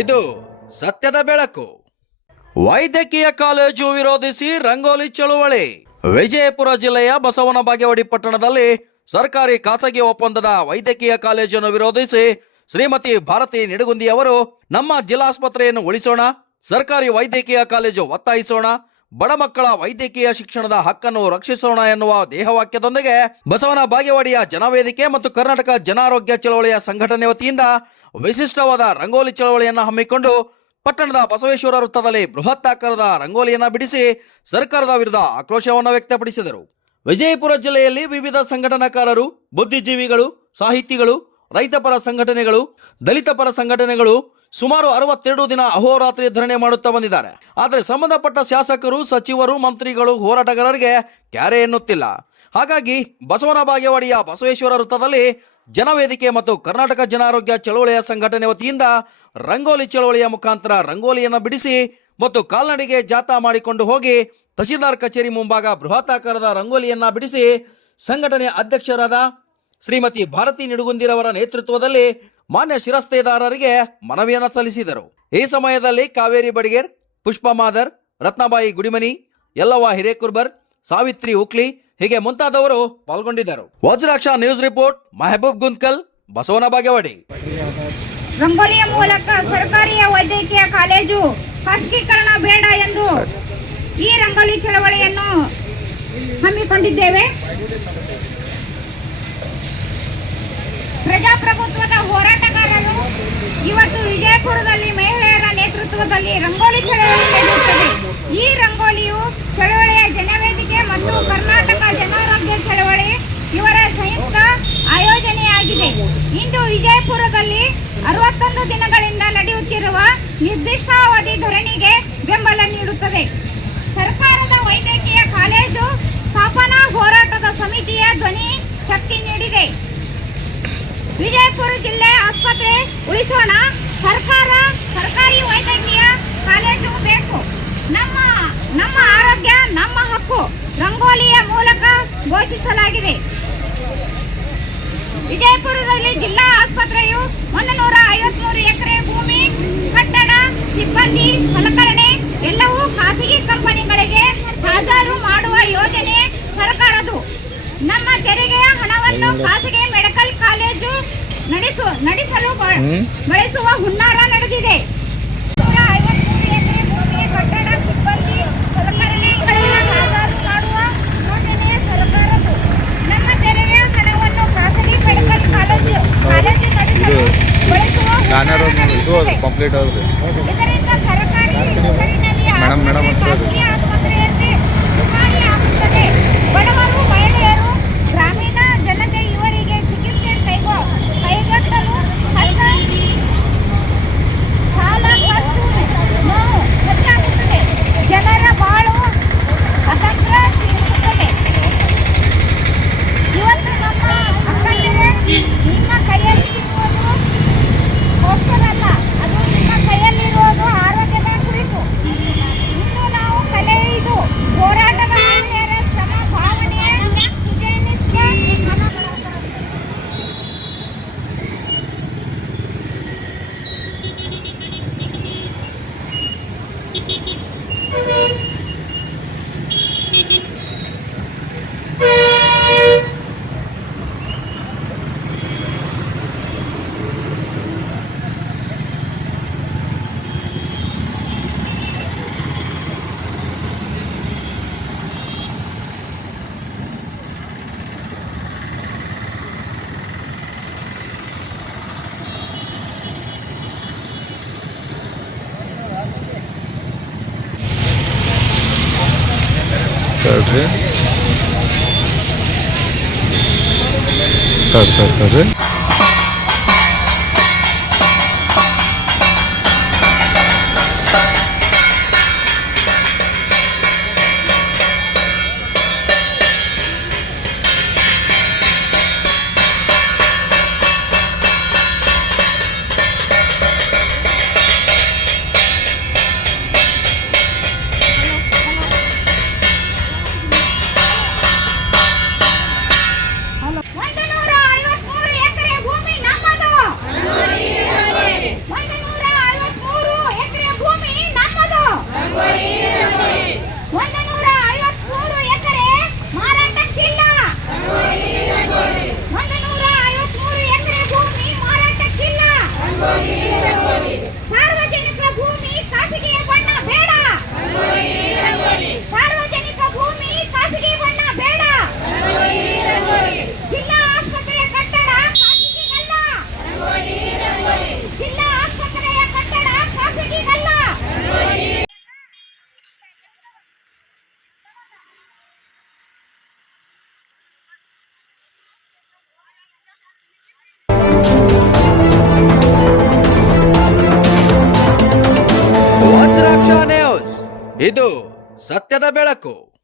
ಇದು ಸತ್ಯದ ಬೆಳಕು. ವೈದ್ಯಕೀಯ ಕಾಲೇಜು ವಿರೋಧಿಸಿ ರಂಗೋಲಿ ಚಳುವಳಿ. ವಿಜಯಪುರ ಜಿಲ್ಲೆಯ ಬಸವನ ಬಾಗೇವಾಡಿ ಪಟ್ಟಣದಲ್ಲಿ ಸರ್ಕಾರಿ ಖಾಸಗಿ ಒಪ್ಪಂದದ ವೈದ್ಯಕೀಯ ಕಾಲೇಜನ್ನು ವಿರೋಧಿಸಿ ಶ್ರೀಮತಿ ಭಾರತಿ ನಿಡುಗುಂದಿ ಅವರು, ನಮ್ಮ ಜಿಲ್ಲಾಸ್ಪತ್ರೆಯನ್ನು ಉಳಿಸೋಣ, ಸರ್ಕಾರಿ ವೈದ್ಯಕೀಯ ಕಾಲೇಜು ಒತ್ತಾಯಿಸೋಣ, ಬಡ ಮಕ್ಕಳ ವೈದ್ಯಕೀಯ ಶಿಕ್ಷಣದ ಹಕ್ಕನ್ನು ರಕ್ಷಿಸೋಣ ಎನ್ನುವ ದೇಹವಾಕ್ಯದೊಂದಿಗೆ ಬಸವನ ಬಾಗೇವಾಡಿಯ ಜನವೇದಿಕೆ ಮತ್ತು ಕರ್ನಾಟಕ ಜನಾರೋಗ್ಯ ಚಳವಳಿಯ ಸಂಘಟನೆ ವತಿಯಿಂದ ವಿಶಿಷ್ಟವಾದ ರಂಗೋಲಿ ಚಳವಳಿಯನ್ನು ಹಮ್ಮಿಕೊಂಡು ಪಟ್ಟಣದ ಬಸವೇಶ್ವರ ವೃತ್ತದಲ್ಲಿ ಬೃಹತ್ ಆಕಾರದ ರಂಗೋಲಿಯನ್ನು ಬಿಡಿಸಿ ಸರ್ಕಾರದ ವಿರುದ್ಧ ಆಕ್ರೋಶವನ್ನು ವ್ಯಕ್ತಪಡಿಸಿದರು. ವಿಜಯಪುರ ಜಿಲ್ಲೆಯಲ್ಲಿ ವಿವಿಧ ಸಂಘಟನಾಕಾರರು, ಬುದ್ಧಿಜೀವಿಗಳು, ಸಾಹಿತಿಗಳು ರೈತಪರ ಸಂಘಟನೆಗಳು, ದಲಿತ ಪರ ಸಂಘಟನೆಗಳು ಸುಮಾರು ಅರವತ್ತೆರಡು ದಿನ ಅಹೋರಾತ್ರಿ ಧರಣಿ ಮಾಡುತ್ತಾ ಬಂದಿದ್ದಾರೆ. ಆದರೆ ಸಂಬಂಧಪಟ್ಟ ಶಾಸಕರು, ಸಚಿವರು, ಮಂತ್ರಿಗಳು, ಹೋರಾಟಗಾರರಿಗೆ ಕ್ಯಾರೆ ಎನ್ನುತ್ತಿಲ್ಲ. ಹಾಗಾಗಿ ಬಸವನ ಬಾಗೇವಾಡಿಯ ಬಸವೇಶ್ವರ ವೃತ್ತದಲ್ಲಿ ಜನವೇದಿಕೆ ಮತ್ತು ಕರ್ನಾಟಕ ಜನಾರೋಗ್ಯ ಚಳವಳಿಯ ಸಂಘಟನೆ ವತಿಯಿಂದ ರಂಗೋಲಿ ಚಳವಳಿಯ ಮುಖಾಂತರ ರಂಗೋಲಿಯನ್ನು ಬಿಡಿಸಿ ಮತ್ತು ಕಾಲ್ನಡಿಗೆ ಜಾಥಾ ಮಾಡಿಕೊಂಡು ಹೋಗಿ ತಹಶೀಲ್ದಾರ್ ಕಚೇರಿ ಮುಂಭಾಗ ಬೃಹತಾಕಾರದ ರಂಗೋಲಿಯನ್ನ ಬಿಡಿಸಿ ಸಂಘಟನೆಯ ಅಧ್ಯಕ್ಷರಾದ ಶ್ರೀಮತಿ ಭಾರತಿ ನಿಡುಗುಂದಿರವರ ನೇತೃತ್ವದಲ್ಲಿ ಮಾನ್ಯ ಶಿರಸ್ತೇದಾರರಿಗೆ ಮನವಿಯನ್ನು ಸಲ್ಲಿಸಿದರು. ಈ ಸಮಯದಲ್ಲಿ ಕಾವೇರಿ ಬಡಿಗೇರ್ ಪುಷ್ಪ ಮಾದರ್ ರತ್ನಬಾಯಿ ಗುಡಿಮನಿ, ಯಲ್ಲವ್ವ ಹಿರೇಕುರ್ಬರ್, ಸಾವಿತ್ರಿ ಉಕ್ಲಿ ಹೀಗೆ ಮುಂತಾದವರು ಪಾಲ್ಗೊಂಡಿದ್ದರು. Vajraksha news report, Mehboob Guntkal Basavana Bagewadi. ರಂಗೋಲಿಯ ಮೂಲಕ ಸರ್ಕಾರಿ ವೈದ್ಯಕೀಯ ಕಾಲೇಜು ಖಾಸಗೀಕರಣ ಬೇಡ ಎಂದು ಈ ರಂಗೋಲಿ ಚಳವಳಿಯನ್ನು ಹಮ್ಮಿಕೊಂಡಿದ್ದೇವೆ. ಪ್ರಜಾಪ್ರಭುತ್ವದ ಹೋರಾಟಗಾರರು ಇವತ್ತು ವಿಜಯಪುರದಲ್ಲಿ ಮಹಿಳೆಯರ ನೇತೃತ್ವದಲ್ಲಿ ರಂಗೋಲಿ ಚಳವಳಿ ನಡೆಯುತ್ತದೆ. ಈ ಜನವೇದಿಕೆ ಮತ್ತು ಕರ್ನಾಟಕ ಜನಾರೋಗ್ಯ ಚಳವಳಿ ಇವರ ಸಂಯುಕ್ತ ಆಯೋಜನೆಯಾಗಿದೆ. ಇಂದು ವಿಜಯಪುರದಲ್ಲಿ ಅರವತ್ತೊಂದು ದಿನಗಳಿಂದ ನಡೆಯುತ್ತಿರುವ ನಿರ್ದಿಷ್ಟಾವಧಿ ಧರಣಿಗೆ ಬೆಂಬಲ ನೀಡುತ್ತದೆ. ಸರ್ಕಾರದ ವೈದ್ಯಕೀಯ ಕಾಲೇಜು ಸ್ಥಾಪನಾ ಹೋರಾಟದ ಸಮಿತಿಯ ಧ್ವನಿ ಶಕ್ತಿ ನೀಡಿದೆ. ವಿಜಯಪುರ ಜಿಲ್ಲೆ ಆಸ್ಪತ್ರೆ ಉಳಿಸೋಣ. ಸರ್ಕಾರ ಸರ್ಕಾರಿ ವೈದ್ಯಕೀಯ ಕಾಲೇಜು ಬೇಕು. ನಮ್ಮ ಹಕ್ಕು ರಂಗೋಲಿಯ ಮೂಲಕ ಘೋಷಿಸಲಾಗಿದೆ. ವಿಜಯಪುರದಲ್ಲಿ ಜಿಲ್ಲಾ ಆಸ್ಪತ್ರೆಯು ಒಂದು ನೂರ ಐವತ್ಮೂರು ಎಕರೆ ಭೂಮಿ ಕಟ್ಟಡ ಸಿಬ್ಬಂದಿ ಸಲಕರಣೆ ಎಲ್ಲವೂ ಖಾಸಗಿ ಕಂಪನಿಗಳಿಗೆ ಹಾಜರು ಮಾಡುವ ಯೋಜನೆ ಸರ್ಕಾರದು ನಮ್ಮ ತೆರಿಗೆಯ ಹಣವನ್ನು ಖಾಸಗಿ ಮೆಡಿಕಲ್ ಕಾಲೇಜು ನಡೆಸು ನಡೆಸಲು ಬಳಸುವ ಹುನ್ನಾರ ನಡೆದಿದೆ ನೂರ ಐವತ್ಮೂರು ಎಕರೆ ಭೂಮಿ ಕಟ್ಟಡ ಸಿಬ್ಬಂದಿ ಸಲಕರಣೆಗಳನ್ನು ಹಾಜರು ಮಾಡುವ ಯೋಜನೆ ಸರ್ಕಾರದ್ದು ನಮ್ಮ ತೆರಿಗೆ ಹಣವನ್ನು ಖಾಸಗಿ ಮೆಡಿಕಲ್ ಕಾಲೇಜು ಕಾಲೇಜು ನಡೆಸಲು ಬಳಸುವ ಬ್ಯಾನರ್ ಇದು ಅದು ಕಂಪ್ಲೀಟ್ ಆದ್ರೆ. ಮೇಡಮ್, ಮೇಡಮ್ ಅಂತ ಬಡವರು ಮಹಿಳೆಯರು ಗ್ರಾಮೀಣ ಜನತೆ ಇವರಿಗೆ ಚಿಕಿತ್ಸೆ ಹಣ ಸಾಲ ಖರ್ಚು ನೋವು ಹೆಚ್ಚಾಗುತ್ತದೆ. ಜನರ ಬಾಳು ಅತಂತ್ರ ಸಿಗುತ್ತದೆ ಇವತ್ತು ನಮ್ಮ ಅಕ್ಕಂದಿರೆ তারপরে তারপরে ಇದು ಸತ್ಯದ ಬೆಳಕು.